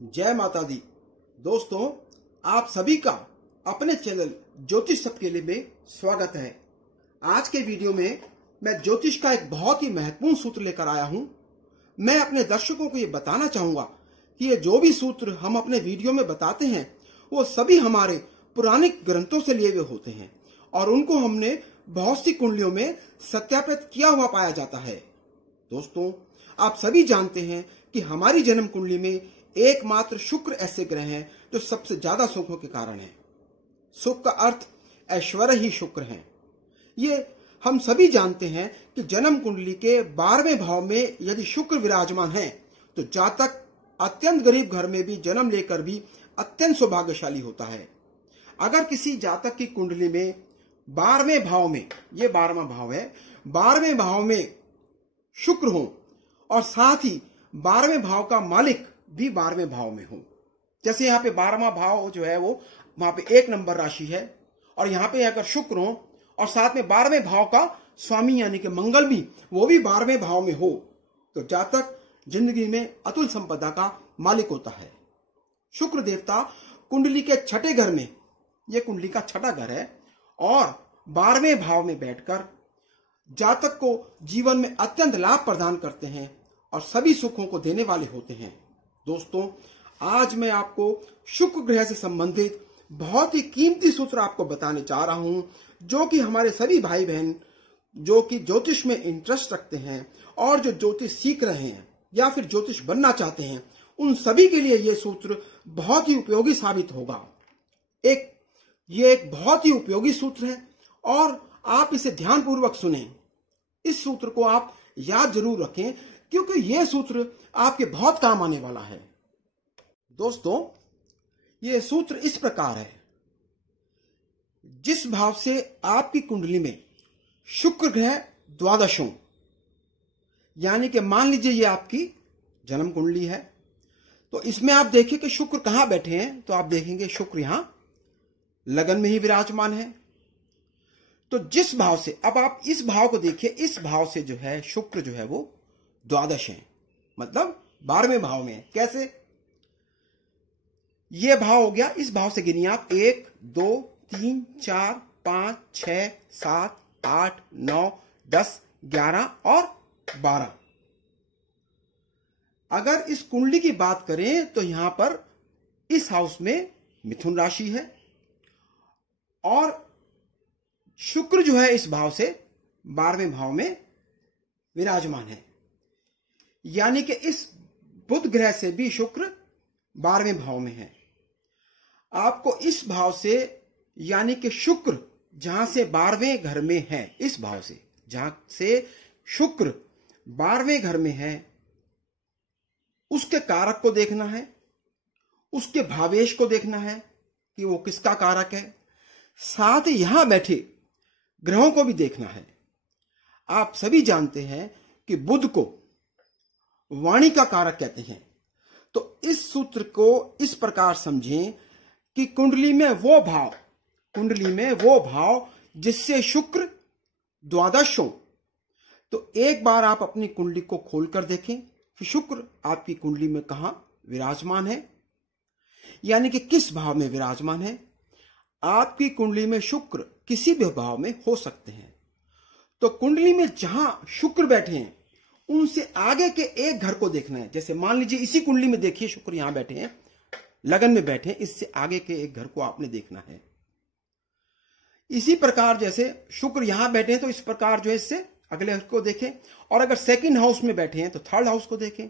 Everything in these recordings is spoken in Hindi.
जय माता दी। दोस्तों, आप सभी का अपने चैनल ज्योतिष सबके लिए में स्वागत है। आज के वीडियो में मैं ज्योतिष का एक बहुत ही महत्वपूर्ण सूत्र लेकर आया हूं। मैं अपने दर्शकों को ये बताना चाहूंगा कि ये जो भी सूत्र हम अपने वीडियो में बताते हैं वो सभी हमारे पुराने ग्रंथों से लिए हुए होते हैं और उनको हमने बहुत सी कुंडलियों में सत्यापित किया हुआ पाया जाता है। दोस्तों, आप सभी जानते हैं कि हमारी जन्म कुंडली में एकमात्र शुक्र ऐसे ग्रह हैं जो सबसे ज्यादा सुखों के कारण है। सुख का अर्थ ऐश्वर्य ही शुक्र है। ये हम सभी जानते हैं कि जन्म कुंडली के 12वें भाव में यदि शुक्र विराजमान है तो जातक अत्यंत गरीब घर में भी जन्म लेकर भी अत्यंत सौभाग्यशाली होता है। अगर किसी जातक की कुंडली में 12वें भाव में, ये 12वां भाव है, 12वें भाव में शुक्र हो और साथ ही 12वें भाव का मालिक भी 12वें भाव में हो, जैसे यहाँ पे 12वां भाव जो है वो वहां पे 1 नंबर राशि है और यहाँ पे अगर शुक्र हो और साथ में 12वें भाव का स्वामी यानी कि मंगल भी वो भी 12वें भाव में हो तो जातक जिंदगी में अतुल संपदा का मालिक होता है। शुक्र देवता कुंडली के 6ठे घर में, यह कुंडली का 6ठा घर है और 12वें भाव में बैठकर जातक को जीवन में अत्यंत लाभ प्रदान करते हैं और सभी सुखों को देने वाले होते हैं। दोस्तों, आज मैं आपको शुक्र ग्रह से संबंधित बहुत ही कीमती सूत्र आपको बताने जा रहा हूं, जो कि हमारे सभी भाई बहन जो कि ज्योतिष में इंटरेस्ट रखते हैं और जो ज्योतिष सीख रहे हैं या फिर ज्योतिष बनना चाहते हैं, उन सभी के लिए यह सूत्र बहुत ही उपयोगी साबित होगा। ये एक बहुत ही उपयोगी सूत्र है और आप इसे ध्यानपूर्वक सुनें। इस सूत्र को आप याद जरूर रखें क्योंकि यह सूत्र आपके बहुत काम आने वाला है। दोस्तों, यह सूत्र इस प्रकार है। जिस भाव से आपकी कुंडली में शुक्र ग्रह द्वादशों, यानी कि मान लीजिए ये आपकी जन्म कुंडली है, तो इसमें आप देखिए कि शुक्र कहां बैठे हैं, तो आप देखेंगे शुक्र यहां लगन में ही विराजमान है। तो जिस भाव से, अब आप इस भाव को देखिए, इस भाव से जो है शुक्र जो है वो द्वादश है, मतलब 12वें भाव में है। कैसे? ये भाव हो गया, इस भाव से गिनिए आप 1 2 3 4 5 6 7 8 9 10 11 और 12। अगर इस कुंडली की बात करें तो यहां पर इस हाउस में मिथुन राशि है और शुक्र जो है इस भाव से 12वें भाव में विराजमान है, यानी कि इस बुध ग्रह से भी शुक्र 12वें भाव में है। आपको इस भाव से, यानी कि शुक्र जहां से 12वें घर में है, इस भाव से जहां से शुक्र 12वें घर में है, उसके कारक को देखना है, उसके भावेश को देखना है कि वो किसका कारक है, साथ ही यहां बैठे ग्रहों को भी देखना है। आप सभी जानते हैं कि बुध को वाणी का कारक कहते हैं। तो इस सूत्र को इस प्रकार समझें कि कुंडली में वो भाव जिससे शुक्र द्वादश हो, तो एक बार आप अपनी कुंडली को खोलकर देखें कि शुक्र आपकी कुंडली में कहां विराजमान है, यानी कि किस भाव में विराजमान है। आपकी कुंडली में शुक्र किसी भी भाव में हो सकते हैं, तो कुंडली में जहां शुक्र बैठे हैं उनसे आगे के एक घर को देखना है। जैसे मान लीजिए इसी कुंडली में देखिए शुक्र यहां बैठे हैं, लगन में बैठे हैं, इससे आगे के एक घर को आपने देखना है। इसी प्रकार जैसे शुक्र यहां बैठे हैं तो इस प्रकार जो है इससे अगले घर को देखें, और अगर सेकंड हाउस में बैठे हैं तो थर्ड हाउस को देखें,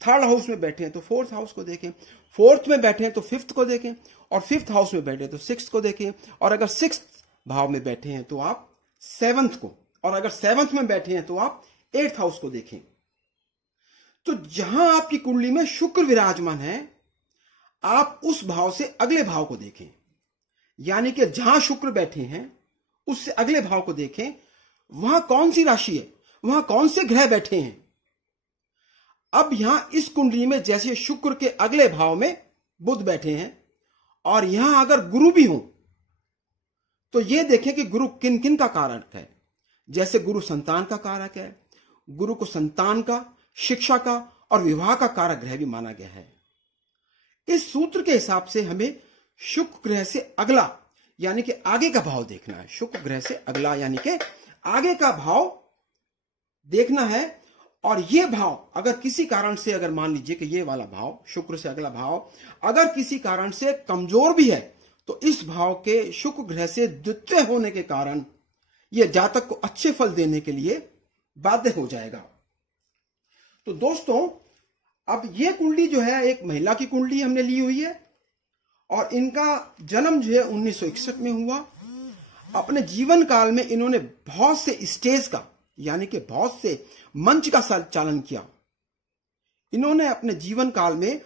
थर्ड हाउस में बैठे हैं तो फोर्थ हाउस को देखें, फोर्थ में बैठे हैं तो फिफ्थ को देखें, और फिफ्थ हाउस में बैठे हैं तो सिक्स्थ को देखें, और अगर सिक्स्थ भाव में बैठे हैं तो आप सेवंथ को, और अगर सेवंथ में बैठे हैं तो आप 8th हाउस को देखें। तो जहां आपकी कुंडली में शुक्र विराजमान है, आप उस भाव से अगले भाव को देखें, यानी कि जहां शुक्र बैठे हैं उससे अगले भाव को देखें, वहां कौन सी राशि है, वहां कौन से ग्रह बैठे हैं। अब यहां इस कुंडली में जैसे शुक्र के अगले भाव में बुध बैठे हैं और यहां अगर गुरु भी हो तो यह देखें कि गुरु किन किन का कारक है। जैसे गुरु संतान का कारक है, गुरु को संतान का, शिक्षा का और विवाह का कारक ग्रह भी माना गया है। इस सूत्र के हिसाब से हमें शुक्र ग्रह से अगला यानी कि आगे का भाव देखना है। शुक्र ग्रह से अगला यानी कि आगे का भाव देखना है। और ये भाव अगर किसी कारण से, अगर मान लीजिए कि ये वाला भाव शुक्र से अगला भाव अगर किसी कारण से कमजोर भी है, तो इस भाव के शुक्र ग्रह से द्वितीय होने के कारण यह जातक को अच्छे फल देने के लिए बाध्य हो जाएगा। तो दोस्तों, अब ये कुंडली जो है एक महिला की कुंडली हमने ली हुई है और इनका जन्म जो है 1961 में हुआ। अपने जीवन काल में इन्होंने बहुत से स्टेज का यानी कि बहुत से मंच का संचालन किया। इन्होंने अपने जीवन काल में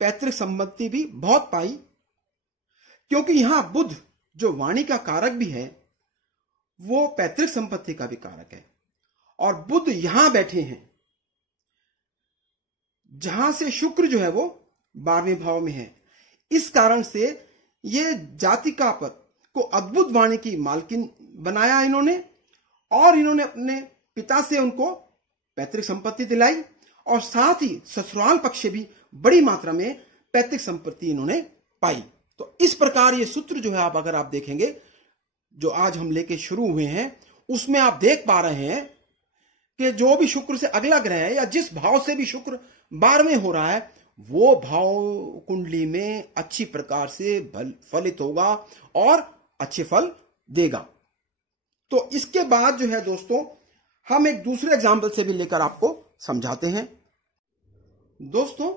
पैतृक संपत्ति भी बहुत पाई, क्योंकि यहां बुध जो वाणी का कारक भी है वो पैतृक संपत्ति का भी कारक है। और बुध यहां बैठे हैं जहां से शुक्र जो है वो 12वें भाव में है। इस कारण से ये जातिका पर को अद्भुत वाणी की मालकिन बनाया इन्होंने, और इन्होंने अपने पिता से उनको पैतृक संपत्ति दिलाई और साथ ही ससुराल पक्ष से भी बड़ी मात्रा में पैतृक संपत्ति इन्होंने पाई। तो इस प्रकार ये सूत्र जो है अगर आप देखेंगे जो आज हम लेके शुरू हुए हैं, उसमें आप देख पा रहे हैं कि जो भी शुक्र से अगला ग्रह है या जिस भाव से भी शुक्र 12वें हो रहा है, वो भाव कुंडली में अच्छी प्रकार से फलित होगा और अच्छे फल देगा। तो इसके बाद जो है दोस्तों, हम एक दूसरे एग्जाम्पल से भी लेकर आपको समझाते हैं। दोस्तों,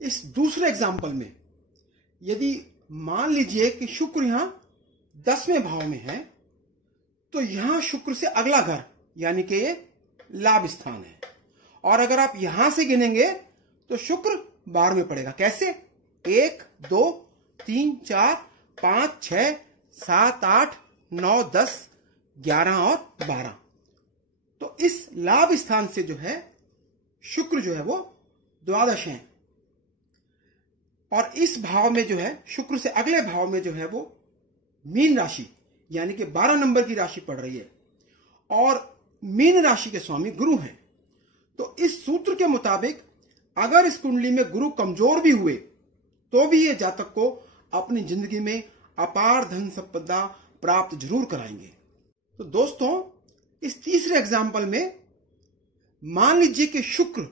इस दूसरे एग्जाम्पल में यदि मान लीजिए कि शुक्र यहां 10वें भाव में है, तो यहां शुक्र से अगला घर यानी कि ये लाभ स्थान है। और अगर आप यहां से गिनेंगे तो शुक्र 12वें पड़ेगा। कैसे? 1 2 3 4 5 6 7 8 9 10 11 और 12। तो इस लाभ स्थान से जो है शुक्र जो है वो द्वादश है। और इस भाव में जो है शुक्र से अगले भाव में जो है वो मीन राशि यानी कि 12 नंबर की राशि पड़ रही है और मीन राशि के स्वामी गुरु हैं। तो इस सूत्र के मुताबिक अगर इस कुंडली में गुरु कमजोर भी हुए तो भी ये जातक को अपनी जिंदगी में अपार धन संपदा प्राप्त जरूर कराएंगे। तो दोस्तों, इस तीसरे एग्जाम्पल में मान लीजिए कि शुक्र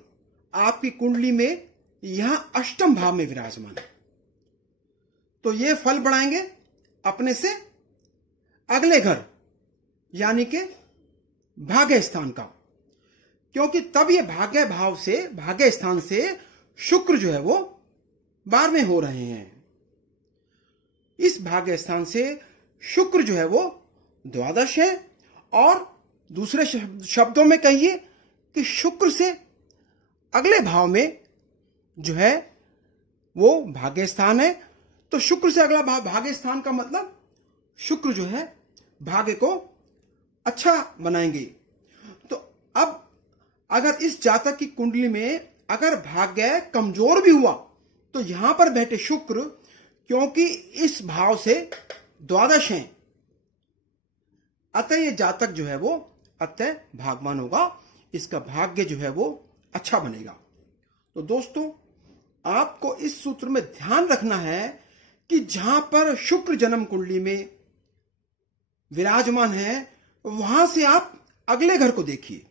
आपकी कुंडली में यहां अष्टम भाव में विराजमान है, तो ये फल बढ़ाएंगे अपने से अगले घर यानी कि भाग्य स्थान का, क्योंकि तब ये भाग्य भाव से भाग्य स्थान से शुक्र जो है वो 12वें हो रहे हैं। इस भाग्य स्थान से शुक्र जो है वो द्वादश है। और दूसरे शब्दों में कहिए कि शुक्र से अगले भाव में जो है वो भाग्य स्थान है। तो शुक्र से अगला भाव भाग्य स्थान का मतलब शुक्र जो है भाग्य को अच्छा बनाएंगे। तो अब अगर इस जातक की कुंडली में अगर भाग्य कमजोर भी हुआ तो यहां पर बैठे शुक्र, क्योंकि इस भाव से द्वादश हैं, अतः ये जातक जो है वो अतः भाग्यवान होगा, इसका भाग्य जो है वो अच्छा बनेगा। तो दोस्तों, आपको इस सूत्र में ध्यान रखना है कि जहां पर शुक्र जन्म कुंडली में विराजमान है वहां से आप अगले घर को देखिए।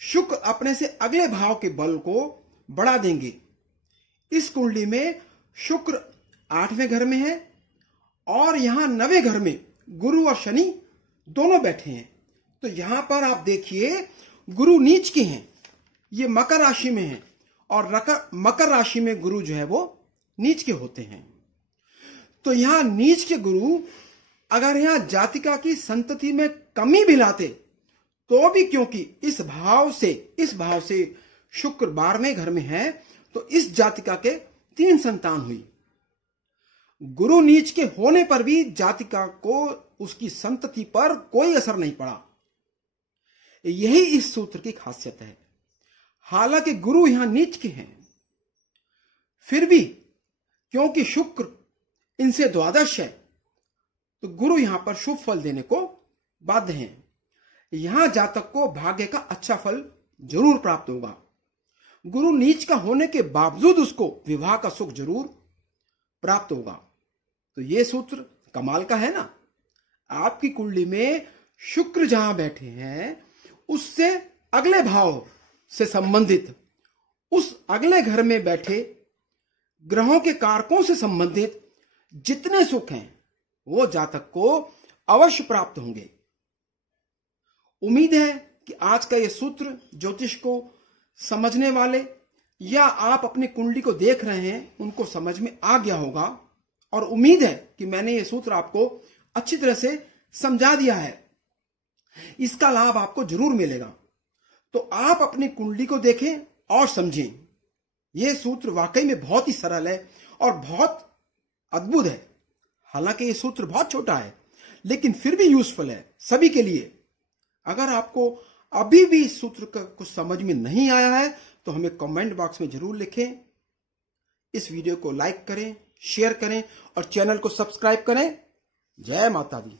शुक्र अपने से अगले भाव के बल को बढ़ा देंगे। इस कुंडली में शुक्र 8वें घर में है और यहां 9वें घर में गुरु और शनि दोनों बैठे हैं। तो यहां पर आप देखिए गुरु नीच के हैं, ये मकर राशि में है और मकर राशि में गुरु जो है वो नीच के होते हैं। तो यहां नीच के गुरु अगर यहां जातिका की संतति में कमी भी लाते तो भी, क्योंकि इस भाव से शुक्र 12वें घर में है, तो इस जातिका के 3 संतान हुई। गुरु नीच के होने पर भी जातिका को उसकी संतति पर कोई असर नहीं पड़ा। यही इस सूत्र की खासियत है। हालांकि गुरु यहां नीच के हैं, फिर भी क्योंकि शुक्र इनसे द्वादश है तो गुरु यहां पर शुभ फल देने को बाध्य हैं। यहां जातक को भाग्य का अच्छा फल जरूर प्राप्त होगा। गुरु नीच का होने के बावजूद उसको विवाह का सुख जरूर प्राप्त होगा। तो ये सूत्र कमाल का है ना। आपकी कुंडली में शुक्र जहां बैठे हैं उससे अगले भाव से संबंधित, उस अगले घर में बैठे ग्रहों के कारकों से संबंधित जितने सुख हैं वो जातक को अवश्य प्राप्त होंगे। उम्मीद है कि आज का ये सूत्र ज्योतिष को समझने वाले या आप अपनी कुंडली को देख रहे हैं उनको समझ में आ गया होगा, और उम्मीद है कि मैंने ये सूत्र आपको अच्छी तरह से समझा दिया है। इसका लाभ आपको जरूर मिलेगा। तो आप अपनी कुंडली को देखें और समझें। यह सूत्र वाकई में बहुत ही सरल है और बहुत अद्भुत है। हालांकि यह सूत्र बहुत छोटा है लेकिन फिर भी यूजफुल है सभी के लिए। अगर आपको अभी भी इस सूत्र का कुछ समझ में नहीं आया है तो हमें कमेंट बॉक्स में जरूर लिखें। इस वीडियो को लाइक करें, शेयर करें और चैनल को सब्सक्राइब करें। जय माता दी।